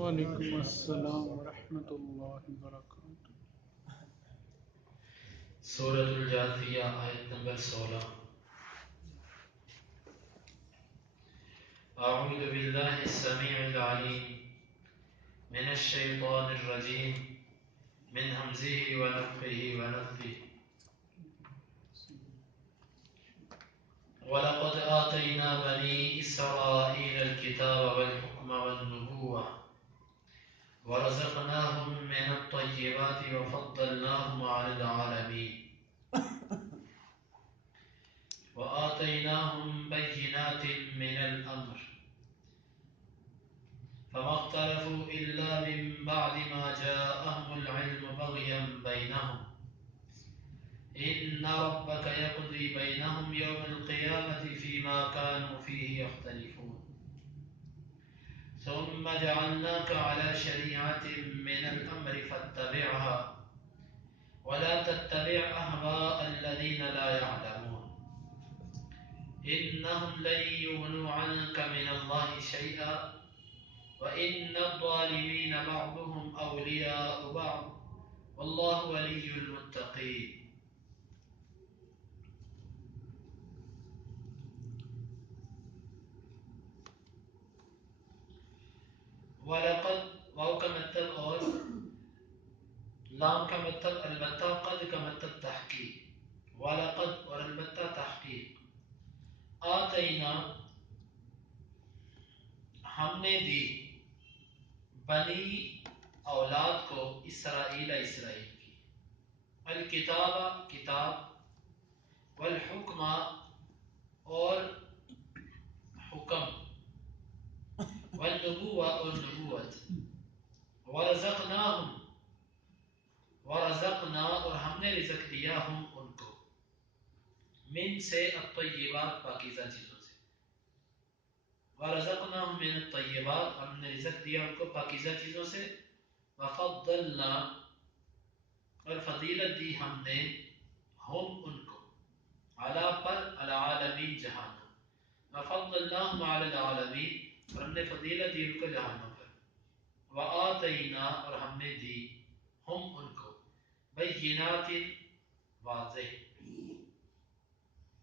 وعلیکم السلام ورحمۃ اللہ وبرکاتہ۔ سورۃ الجاثیہ آیت نمبر 16۔ اعوذ باللہ السمیع العلیم من الشیطان الرجیم من ہمزہ ونفخہ ونفثہ۔ وَلَقَدْ آتَيْنَا بَنِي إِسْرَائِيلَ الْكِتَابَ وَالْحُكْمَ وَالنُّبُوَّةَ وَرَزَقْنَاهُم مِّنَ الطَّيِّبَاتِ وَفَضَّلْنَاهُمْ عَلَى الْعَالَمِينَ وَآتَيْنَاهُم بَيِّنَاتٍ مِّنَ الْأَمْرِ فَمَا اخْتَلَفُوا إِلَّا مِن بَعْدِ مَا جَاءَهُمُ الْعِلْمُ بَغْيًا بَيْنَهُمْ إِنَّ رَبَّكَ يَقْضِي بَيْنَهُمْ يَوْمَ الْقِيَامَةِ فِيمَا كَانُوا فِيهِ يَخْتَلِفُونَ ثُمَّ جَعَلْنَاكَ عَلَى شَرِيعَةٍ مِّنَ الْأَمْرِ فَاتَّبِعْهَا وَلَا تَتَّبِعْ أَهْوَاءَ الَّذِينَ لَا يَعْلَمُونَ إِنَّهُمْ لَن يُغْنُوا عَنكَ مِنَ اللَّهِ شَيْئًا وَإِنَّ الظَّالِمِينَ بَعْضُهُمْ أَوْلِيَاءُ بَعْضٍ وَاللَّهُ وَلِيُّ الْمُتَّقِينَ۔ وَلَقَدْ واو کا مطلب اور لام کا مطلب البتہ، قد کا مطلب تحقیق، وَلَقَدْ اور البتہ تحقیق، آتینا ہم نے دی، بنی اولاد کو، اسرائیل اسرائیل کی، الکتاب کتاب، والحکم اور حکم، والنبوہ اور نبوت، ورزقناہم ورزقنا اور ہم نے رزق دیا ہم ان کو، من سے الطیبات پاکیزہ چیزوں سے، ورزقناہم من الطیبات ہم نے رزق دیا ان کو پاکیزہ چیزوں سے، وفضلنا اور فضیلت دی ہم نے ہم ان کو، علی پر العالمین جہانوں، وفضلناہم علی العالمین اور ہم نے فضیلت دی ان کو جہانوں پر، وآتینا اور ہم نے دی ہم ان کو، بینات واضح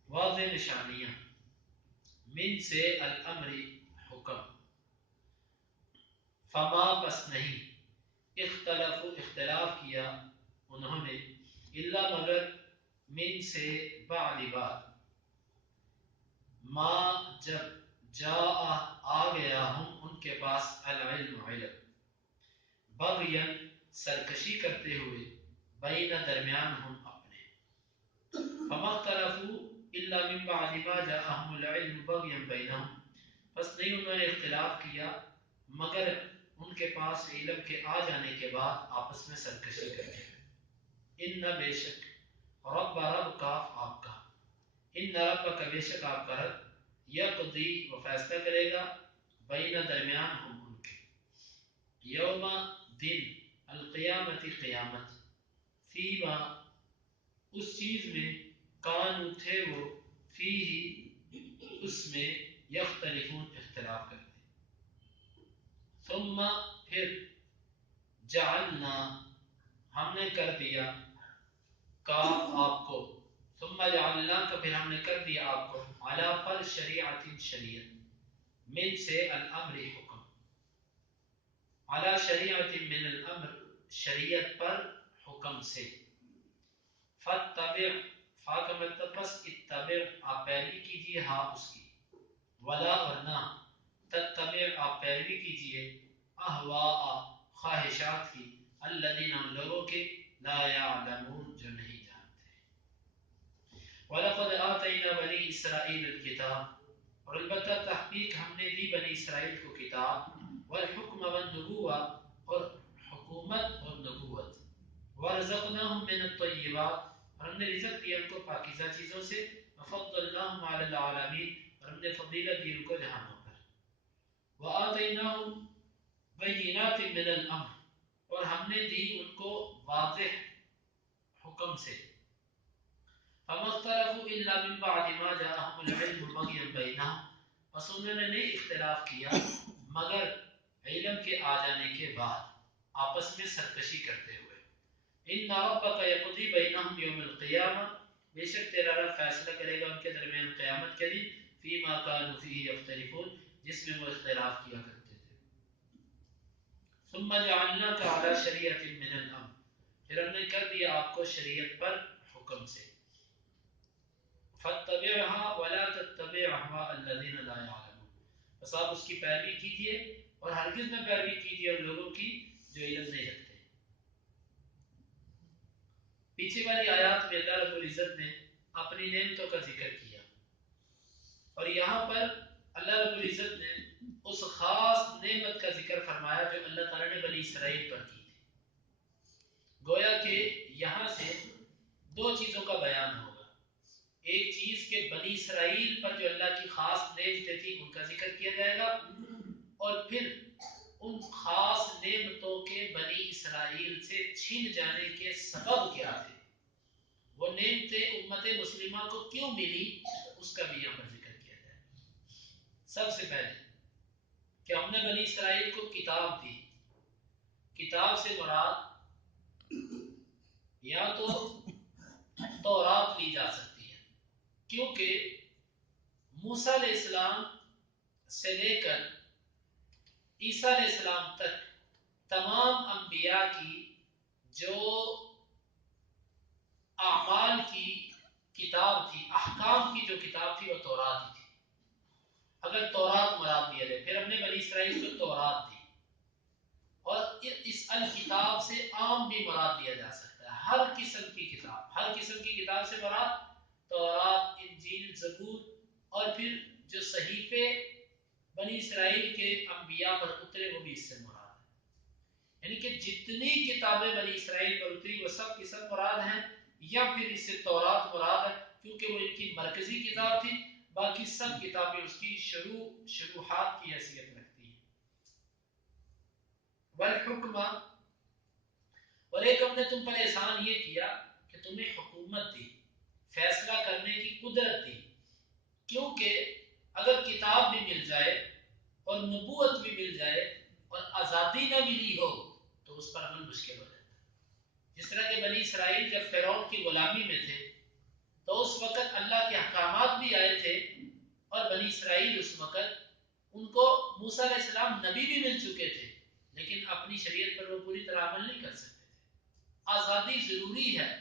واضح نشانیاں، من سے الامر حکم، فما بس نہیں، اختلاف کیا انہوں نے، الا مگر، من سے بعد بعد، ما جب، جاء آ گیا ہم ان کے پاس، العلم علم، بغین سرکشی کرتے ہوئے، بین درمیان ہم اپنے، فما اختلفوا الا من بعد ما جاءهم العلم بغیا بینہم، بس نہیں انہوں نے اختلاف کیا مگر ان کے پاس علم کے آ جانے کے بعد آپس میں سرکشی کرتے ہوئے، ان بے شک، رب رب کاف آپ کا، ان رب کا بے شک آپ کا رب، یقضی وہ فیصلہ کرے گا، بین درمیان ہم ان کے، یوم دن، القیامت قیامت، فیما اس چیز میں، کانو تھے وہ، فی اس میں، یختلفون اختلاف کرتے، ثم پھر، جعلنا ہم نے کر دیا، کا آپ کو، ثم جعلنا کا پھر ہم نے کر دیا آپ کو، علی پر شریعت شریعت، من سے الامر حکم، علی شریعت من الامر شریعت پر حکم سے، فاتبع فا کا مطلب پس، اتبع آپ پیروی کیجیے، ہاں اس کی، ولا اور نہ، تتبع آپ پیروی کیجیے، اہواء خواہشات کی، الذین ان لوگوں کے، لا یعلمون جو نہیں جانتے، وَلَقَدْ آتَيْنَا بَنِي إِسْرَائِيلَ الْكِتَابَ اور البتہ تحقیق ہم نے دی بنی اسرائیل کو کتاب، والحکم والنبوہ اور حکومت اور نبوت، وَرَزَقْنَاهُم مِّنَ الطَّيِّبَاتِ اور ہم نے رزق دیا ان کو پاکیزہ چیزوں سے، وَفَضَّلْنَاهُمْ عَلَى الْعَالَمِينَ اور ہم نے فضیلت دی ان کو جہانوں پر، وَآتَيْنَاهُمْ بَيِّنَاتٍ مِّنَ الْأَمْرِ اور ہم نے دی ان کو واضح حکم سے، فَمَا اخْتَلَفُوا إِلَّا مِن بَعْدِ مَا جَاءَهُمُ الْعِلْمُ بَغْيًا بَيْنَهُمْ، بس انہوں نے نہیں اختلاف کیا مگر علم کے آ جانے کے بعد آپس میں سرکشی کرتے ہوئے، ان ربک یقضی بینہم یوم القیامہ، بے شک تیرا رب فیصلہ کرے گا ان کے درمیان قیامت کے دن، فیما کانوا فیہ یختلفون، جس میں وہ اختلاف کیا کرتے تھے۔ ثم جعلناک علی شریعۃ من الامر، پھر ہم نے کر دیا آپ کو شریعت پر حکم سے، فاتبعها ولا تتبع اهواء الذین لا يعلمون، بس آپ اس کی پیروی کیجیے اور ہرگز نہ پیروی کیجیے ان لوگوں کی جو علم نہیں رکھتے۔ پیچھے والی آیات میں اللہ رب العزت نے اپنی نعمتوں کا ذکر کیا، اور یہاں پر اللہ رب العزت نے اس خاص نعمت کا ذکر فرمایا جو اللہ تعالیٰ نے بنی اسرائیل پر کی تھی۔ گویا کہ یہاں سے دو چیزوں کا بیان ہوگا، ایک چیز کہ بنی اسرائیل پر جو اللہ کی خاص نعمتیں تھیں ان کا ذکر کیا جائے گا، اور پھر ان خاص نعمتوں کے بنی اسرائیل سے چھن جانے کے سبب کیا تھے، وہ نعمتیں امت مسلمہ کو کیوں ملی، اس کا بھی یہاں پر ذکر کیا جائے گا۔ سب سے پہلے کہ ہم نے بنی اسرائیل کو کتاب دی، کتاب سے مراد یا تو تورات لی جا سکتی ہے، کیونکہ موسیٰ علیہ السلام سے لے کر عیسیٰ علیہ السلام تک تمام انبیاء کی جو اعمال کی کتاب تھی، احکام کی جو کتاب تھی، وہ تورات ہی تھی۔ اگر تورات مراد لیا جائے، پھر ہم نے بنی اسرائیل کو تورات دی، اور اس الکتاب سے عام بھی مراد لیا جا سکتا ہے، ہر قسم کی کتاب، ہر قسم کی کتاب سے مراد تورات، انجیل، زبور، اور پھر جو صحیفے بنی اسرائیل کے انبیاء پر اترے وہ بھی اس سے مراد ہے، یعنی کہ جتنی کتابیں بنی اسرائیل پر اتری وہ سب کی سب مراد ہیں، یا پھر اس سے تورات مراد ہے کیونکہ وہ ان کی مرکزی کتاب تھی، باقی سب کتابیں اس کی شروحات کی حیثیت رکھتی ہیں۔ والحکمہ، اور ایک ہم نے تم پر احسان یہ کیا کہ تمہیں حکومت دی، فیصلہ کرنے کی قدرت دی، کیونکہ اگر کتاب بھی مل جائے اور نبوت بھی مل جائے اور آزادی نہ ملی ہو تو اس پر عمل مشکل ہو جاتا ہے۔ جس طرح کہ بنی اسرائیل جب فرعون کی غلامی میں تھے تو اس وقت اللہ کے احکامات بھی آئے تھے، اور بنی اسرائیل اس وقت ان کو موسیٰ علیہ السلام نبی بھی مل چکے تھے، لیکن اپنی شریعت پر وہ پوری طرح عمل نہیں کر سکتے تھے۔ آزادی ضروری ہے،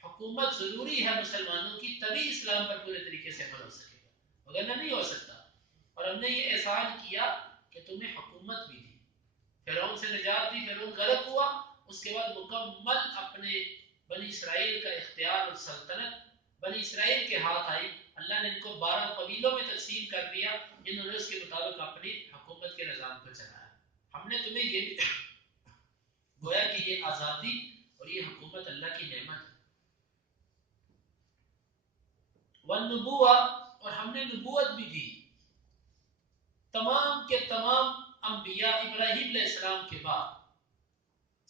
حکومت ضروری ہے مسلمانوں کی، تبھی اسلام پر پورے طریقے سے عمل ہو سکے گا، وگرنہ نہیں ہو سکتا۔ اور ہم نے یہ احسان کیا کہ تمہیں حکومت بھی دی، فرعون سے نجات دی، فرعون غرق ہوا، اس کے بعد مکمل اپنے بنی اسرائیل کا اختیار اور سلطنت بنی اسرائیل کے ہاتھ آئی، اللہ نے ان کو 12 قبیلوں میں تقسیم کر دیا، انہوں نے اس کے مطابق اپنی حکومت کے نظام کو چلایا۔ ہم نے تمہیں یہ بھی گویا کہ یہ آزادی اور یہ حکومت اللہ کی نعمت ہے۔ والنبوہ، اور ہم نے نبوت بھی دی، تمام کے تمام انبیاء ابراہیم علیہ السلام کے بعد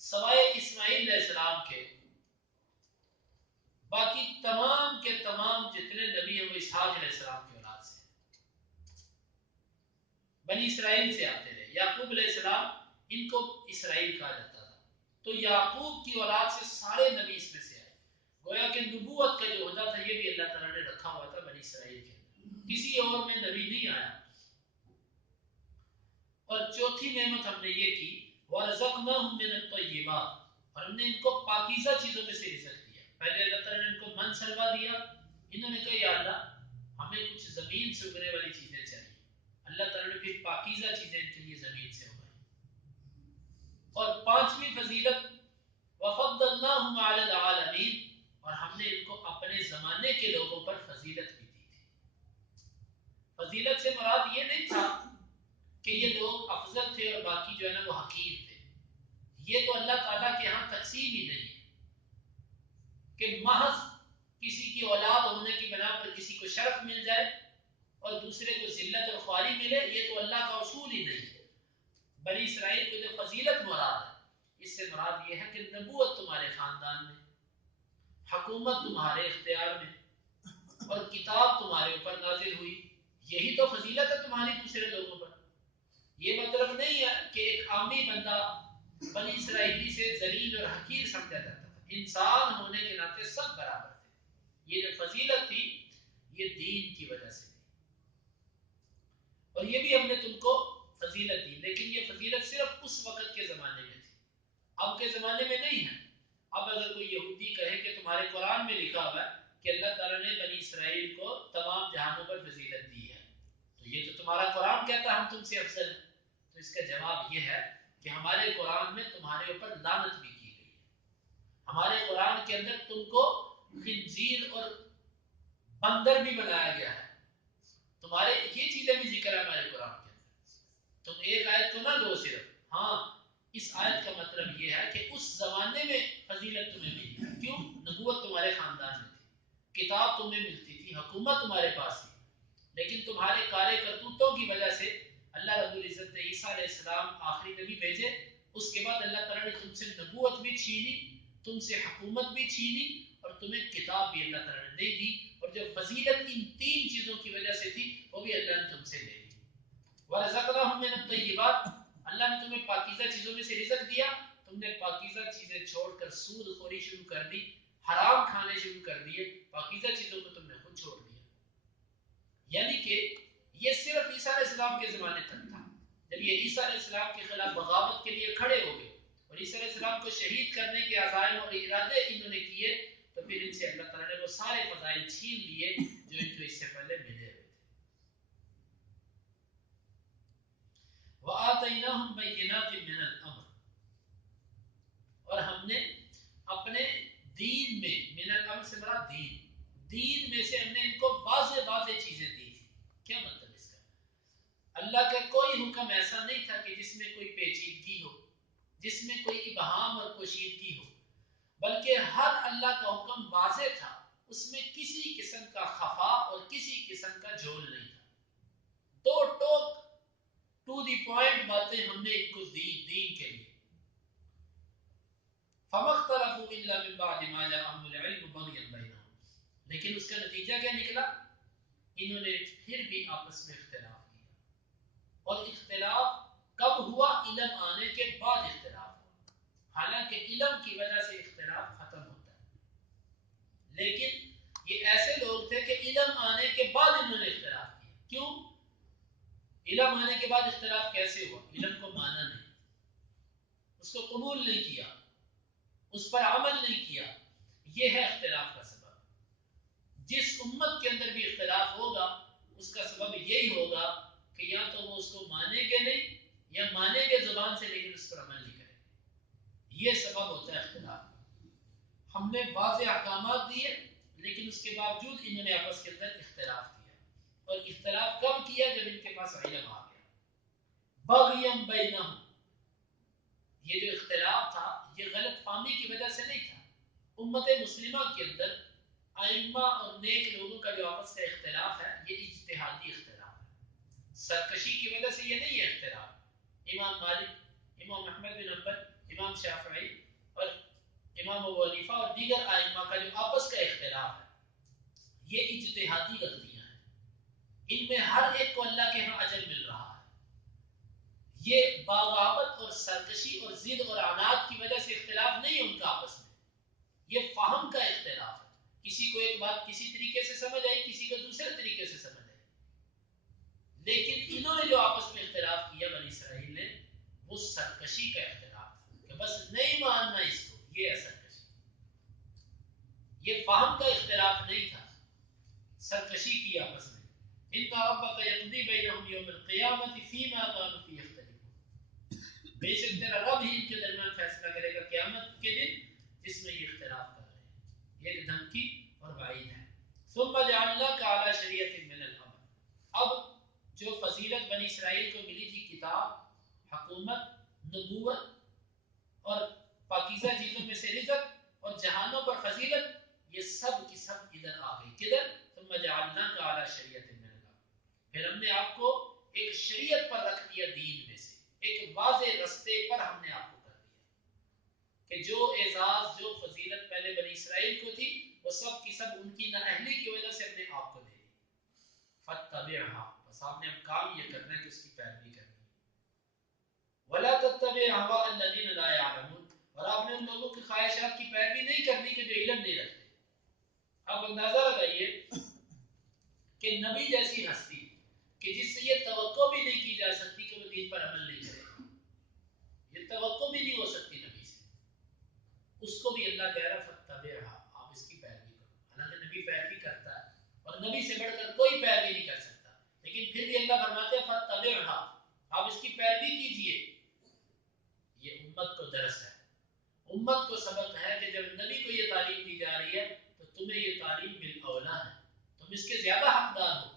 سوائے اسماعیل علیہ السلام کے باقی تمام کے تمام جتنے نبی ہیں وہ اسحاق علیہ السلام کی اولاد سے بنی اسرائیل سے آتے رہے۔ یعقوب علیہ السلام ان کو اسرائیل کہا جاتا تھا، تو یعقوب کی اولاد سے سارے نبی اس میں سے آئے، گویا کہ نبوت کا جو عہدہ تھا یہ بھی اللہ تعالیٰ نے رکھا ہوا تھا بنی اسرائیل کے اندر، کسی اور میں نبی نہیں آیا۔ اور چوتھی نعمت ہم نے یہ کی، وَرَزَقْنَاهُم مِّنَ الطَّيِّبَاتِ، اور ہم نے ان کو پاکیزہ چیزوں میں سے رزق دیا۔ پہلے اللہ تعالیٰ نے ان کو من سلوا دیا، انہوں نے کہا یا اللہ ہمیں کچھ زمین سے اگنے والی چیزیں چاہیے، اللہ تعالیٰ نے پھر پاکیزہ چیزیں ان کے لیے زمین سے اگائی۔ اور پانچویں فضیلت، وَفَضَّلْنَاهُمْ عَلَى الْعَالَمِينَ، اور ہم نے ان کو اپنے زمانے کے لوگوں پر فضیلت بھی دی تھی۔ فضیلت سے مراد یہ نہیں تھا کہ یہ لوگ افضل تھے اور باقی جو ہے نا وہ حقیر تھے، یہ تو اللہ تعالیٰ کے ہاں تقسیم ہی نہیں ہے کہ محض کسی کی اولاد ہونے کی بنا پر کسی کو شرف مل جائے اور دوسرے کو ذلت اور خواری ملے، یہ تو اللہ کا اصول ہی نہیں ہے۔ بنی اسرائیل کو جو فضیلت مراد ہے، اس سے مراد یہ ہے کہ نبوت تمہارے خاندان میں، حکومت تمہارے اختیار میں، اور کتاب تمہارے اوپر نازل ہوئی، یہی تو فضیلت ہے تمہاری دوسرے لوگوں پر۔ یہ مطلب نہیں ہے کہ ایک عامی بندہ بنی اسرائیلی سے ذلیل اور حقیر سمجھا جاتا تھا. انسان ہونے کے ناطے سب برابر تھے. یہ جو فضیلت تھی یہ دین کی وجہ سے تھی. اور یہ بھی ہم نے تم کو فضیلت دی، لیکن یہ فضیلت صرف اس وقت کے زمانے میں تھی، اب کے زمانے میں نہیں ہے. اب اگر کوئی یہودی کہے کہ تمہارے قرآن میں لکھا ہوا ہے کہ اللہ تعالیٰ نے بنی اسرائیل کو تمام جہانوں پر فضیلت دی ہے، تو یہ تو تمہارا قرآن کہتا ہے ہم تم سے افضل ہیں. تو اس کا جواب یہ ہے کہ ہمارے قرآن میں تمہارے اوپر لعنت بھی کی گئی ہے. ہمارے قرآن کے اندر تم کو خنزیر اور بندر بھی بنایا گیا ہے. تمہارے یہ چیزیں بھی ذکر ہے ہمارے قرآن کے اندر. تم ایک آیت کو نہ لو صرف. ہاں اس آیت کا مطلب یہ ہے کہ اس زمانے میں فضیلت تمہیں ملی. کیوں؟ نبوت تمہارے خاندان میں تھی، کتاب تمہیں ملتی تھی، حکومت تمہارے پاس تھی، لیکن تمہارے کارے کرتوتوں کی وجہ سے اللہ رب العزت نے عیسیٰ علیہ السلام آخری نبی بھیجے. اس کے بعد اللہ تعالیٰ نے تم سے نبوت بھی چھینی، تم سے حکومت بھی چھینی، اور تمہیں کتاب بھی اللہ تعالیٰ نے نہیں دی. اور جو فضیلت ان تین چیزوں کی وجہ سے تھی وہ بھی اللہ نے تم سے لے لی. وَرَزَقْنَاهُم مِّنَ الطَّيِّبَاتِ، اللہ نے تمہیں پاکیزہ چیزوں میں سے رزق دیا، تم نے پاکیزہ چیزیں چھوڑ کر سود خوری شروع کر دی، حرام کھانے شروع کر دیے، پاکیزہ چیزوں کو تم نے خود چھوڑ دیا. یعنی کہ یہ صرف عیسیٰ علیہ السلام کے زمانے تک تھا. جب یہ عیسیٰ علیہ السلام کے خلاف بغاوت کے لیے کھڑے ہو گئے اور عیسیٰ علیہ السلام کو شہید کرنے کے عزائم اور ارادے انہوں نے کیے، تو پھر ان سے اللہ تعالیٰ نے وہ سارے فضائل چھین لیے جو ان کو اس سے پہلے ملے ہوئے تھے. وَآتَيْنَاهُمْ بَيِّنَاتٍ مِّنَ الْأَمْرِ، اور ہم نے اپنے دین میں، من الامر سے مراد دین میں سے ہم نے ان کو واضح واضح چیزیں دی تھی. کیا مطلب اس کا؟ اللہ کا کوئی حکم ایسا نہیں تھا کہ جس میں کوئی پیچیدگی ہو، جس میں کوئی ابہام اور پوشیدگی ہو، بلکہ ہر اللہ کا حکم واضح تھا، اس میں کسی قسم کا خفا اور کسی قسم کا جھول نہیں تھا. دو ٹوک ٹو دی پوائنٹ باتیں ہم نے ان کو دی دین کے لیے. فَمَا اخْتَلَفُوا إِلَّا مِن بَعْدِ مَا جَاءَهُمُ الْعِلْمُ بَغْيًا بَيْنَهُمْ، لیکن اس کا نتیجہ کیا نکلا؟ انہوں نے پھر بھی آپس میں اختلاف کیا. اور اختلاف کب ہوا؟ علم آنے کے بعد اختلاف ہوا. حالانکہ علم کی وجہ سے اختلاف ختم ہوتا ہے، لیکن یہ ایسے لوگ تھے کہ علم آنے کے بعد انہوں نے اختلاف کیا. کیوں؟ علم آنے کے بعد اختلاف کیسے ہوا؟ علم کو مانا نہیں، اس کو قبول نہیں کیا، اس پر عمل نہیں کیا. یہ ہے اختلاف کا سبب. جس امت کے اندر بھی اختلاف ہوگا اس کا سبب یہی ہوگا کہ یا تو وہ اس کو مانیں گے نہیں، یا مانیں گے زبان سے لیکن اس پر عمل نہیں کریں گے. یہ سبب ہوتا ہے اختلاف. ہم نے واضح احکامات دیے لیکن اس کے باوجود انہوں نے آپس کے اندر اختلاف کیا. اور اختلاف کب کیا؟ جب ان کے پاس علم آ گیا. بغیم بینہم، یہ جو اختلاف تھا یہ غلط فہمی کی وجہ سے نہیں تھا. امت مسلمہ کے اندر ائمہ اور نیک لوگوں کا جو آپس کا اختلاف ہے یہ اجتہادی اختلاف ہے، سرکشی کی وجہ سے یہ نہیں ہے اختلاف. امام مالک، امام احمد بن حنبل، امام شافعی اور امام ابو حنیفہ اور دیگر ائمہ کا جو آپس کا اختلاف ہے یہ اجتہادی غلطیاں ہیں. ان میں ہر ایک کو اللہ کے ہاں اجر مل رہا ہے. یہ بغاوت اور سرکشی اور ضد اور عناد کی وجہ سے اختلاف نہیں ہے ان کا آپس میں، یہ فہم کا اختلاف ہے. کسی کو ایک بات کسی طریقے سے سمجھ آئی، کسی کو دوسرے طریقے سے سمجھ آئی. لیکن انہوں نے جو آپس میں اختلاف کیا بنی اسرائیل نے، وہ سرکشی کا اختلاف تھا کہ بس نہیں ماننا اس کو، یہ ہے سرکشی. یہ فہم کا اختلاف نہیں تھا، سرکشی کی آپس میں. ان ربک یقضی بینہم یوم القیامۃ فیما کانوا فیہ یختلفون، بے شک تیرا رب ہی ان کے درمیان فیصلہ کرے گا قیامت کے دن جس میں یہ اختلاف کر رہے ہیں. یہ ایک دھمکی اور وعید ہے. ثم جعلناک علی شریعۃ من الامر، اب جو فضیلت بنی اسرائیل کو ملی تھی، کتاب، حکومت، نبوت اور پاکیزہ چیزوں میں سے رزق اور جہانوں پر فضیلت، یہ سب کی سب ادھر آ گئی. کدھر؟ ثم جعلناک علی شریعۃ من الامر، پھر ہم نے آپ کو ایک شریعت پر رکھ دیا، دین میں سے ایک واضح رستے پر ہم نے آپ کو کر دیا کہ جو اعزاز، جو فضیلت پہلے بنی اسرائیل کو تھی وہ سب کی سب ان کی نااہلی کی وجہ سے ہم نے آپ کو دے دی. فاتبعها، بس آپ نے اب کام یہ کرنا ہے کہ اس کی پیروی کرنی ہے. ان لوگوں کی خواہشات کی پیروی نہیں کرنی کہ جو علم نہیں رکھتے. آپ اندازہ لگائیے کہ نبی جیسی ہستی کہ جس سے یہ توقع بھی نہیں کی جا سکتی کہ وہ دین پر عمل نہیں کرے گا، یہ توقع بھی نہیں ہو سکتی نبی سے، اس کو بھی اللہ کہہ رہا فتبعھا، آپ اس کی پیروی کرو. حالانکہ نبی پیروی کرتا ہے اور نبی سے بڑھ کر کوئی پیروی نہیں کر سکتا، لیکن پھر بھی اللہ فرماتے ہیں فتبعھا، آپ اس کی پیروی کیجئے. یہ امت کو درس ہے، امت کو سبق ہے کہ جب نبی کو یہ تعلیم دی جا رہی ہے تو تمہیں یہ تعلیم بالاولا ہے، تم اس کے زیادہ حقدار ہو.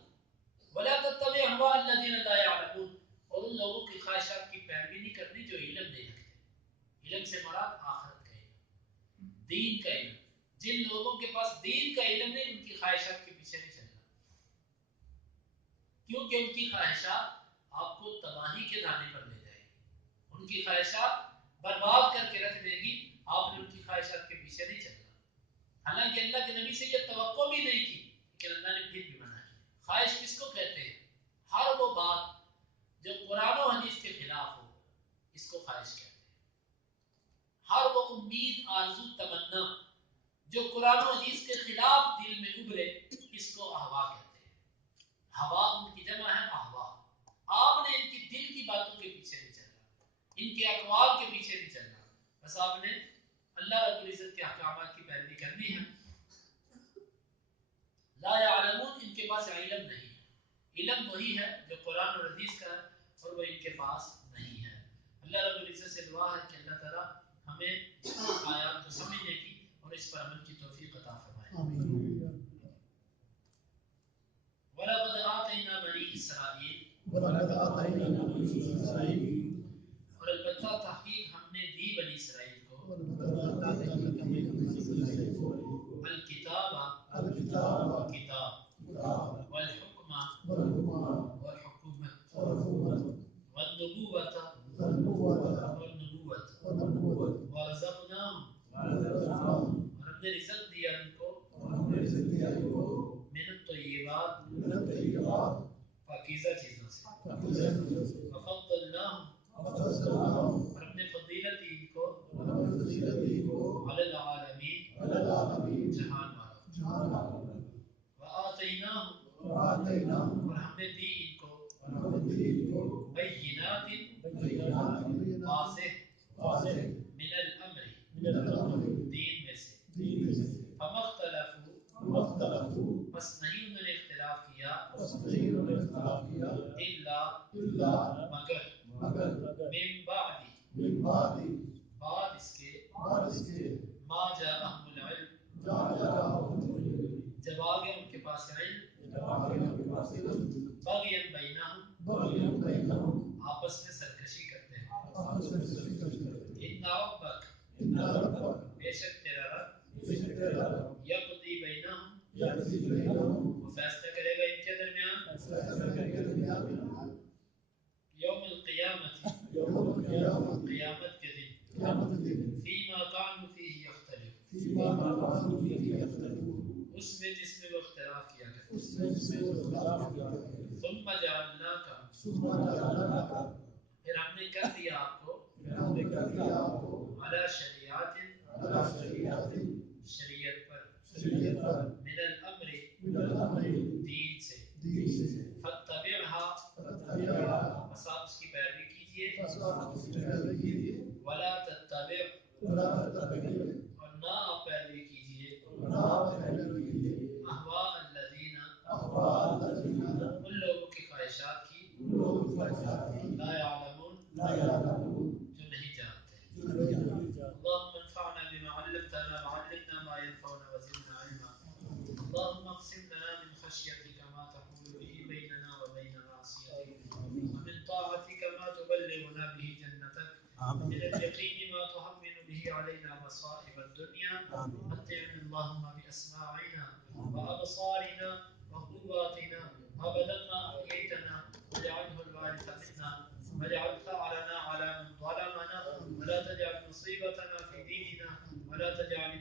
ولا تتبع اهواء الذين لا يعلمون، اور ان لوگوں کی خواہشات کی پیروی نہیں کرنی جو علم نہیں رکھتے. علم سے مراد آخرت کا علم، دین کا علم. جن لوگوں کے پاس دین کا علم نہیں ان کی خواہشات کے پیچھے نہیں چلنا، کیونکہ ان کی خواہشات آپ کو تباہی کے دانے پر لے جائے گی، ان کی خواہشات برباد کر کے رکھ دے گی. آپ نے ان کی خواہشات کے پیچھے نہیں چلنا. حالانکہ اللہ کے نبی سے یہ توقع بھی نہیں کی، لیکن اللہ نے پھر بھی منع کی. خواہش کس کو کہتے ہیں؟ ہر وہ بات جو قرآن و حدیث کے خلاف ہو، اس کو خواہش کہتے ہیں. ہر وہ امید، آرزو، تمنا جو قرآن و حدیث کے خلاف دل میں ابھرے، اس کو احوا کہتے ہیں. ہوا ان کی جمع ہے احوا. آپ نے ان کی دل کی باتوں کے پیچھے نہیں چلنا، ان کے اقوال کے پیچھے نہیں چلنا، بس آپ نے اللہ رب العزت کے احکامات کی پیروی کرنی ہے. لا يعلمون، ان کے پاس علم نہیں ہے. علم وہی ہے جو قرآن اور حدیث کا ہے، اور وہ ان کے پاس نہیں ہے. اللہ رب العزت سے دعا ہے کہ اللہ تعالیٰ ہمیں آیات کو سمجھنے کی اور اس پر عمل کی توفیق عطا فرمائے. وَلَقَدْ آتَيْنَا بَنِي إِسْرَائِيلَ، اور البتہ تحقیق ہم نے دی بنی اسرائیل کو الکتاب، کتاب، والحکم، اور حکومت، والنبوت، اور نبوت، ورزقناہم، اور ہم نے رزق دیا ان کو من الطیبات، پاکیزہ چیزوں سے، وفضلناہم، اور ہم نے فضیلت دی ان کو علی العالمین، جہان والوں. وآتیناہم، اور ہم نے دی ان کو بینات، واضح، من الامر، دین میں سے. فما اختلفوا، بس نہیں انہوں نے اختلاف کیا، الا مگر، من بعد، بعد اس کے، ما جاءہم العلم، جب آ گیا ان کے پاس علم، بغیا بینہم، آپس میں سرکشی کرتے ہیں. ان ربک، بے شک تیرا رب، یقضی بینہم، وہ فیصلہ کرے گا ان کے درمیان، یوم القیامت، قیامت کے دن، فیما کانوا فیہ یختلفون، اس میں جس میں وہ اختلاف کیا کرتے. ثم جعلناک، پھر ہم نے کر دیا آپ کو، علی شریعت، شریعت پر، من الامر، دین سے، فاتبعها، بس آپ اس کی پیروی کیجئے، ولا تتبع، اور نہ آپ پیروی کیجئے، احواء الذین، ان لوگوں کی خواہشات کی، لا يعلمون، جو نہیں جانتے. اللهم انفعنا بما علمتنا وعلمنا ما ينفعنا وزدنا علما. اللهم اقسم لنا من خشيتك ما تحول به بيننا وبين معصيتك، ومن طاعتك ما تبلغنا به جنتك، من اليقين ما تهون به علينا مصائب الدنيا. متعنا اللهم بأسماعنا وأبصارنا وقواتنا أبدا ما أحييتنا، واجعله الوارث منا، واجعل ثأرنا على من ظلمنا، ولا تجعل مصيبتنا في ديننا، ولا تجعل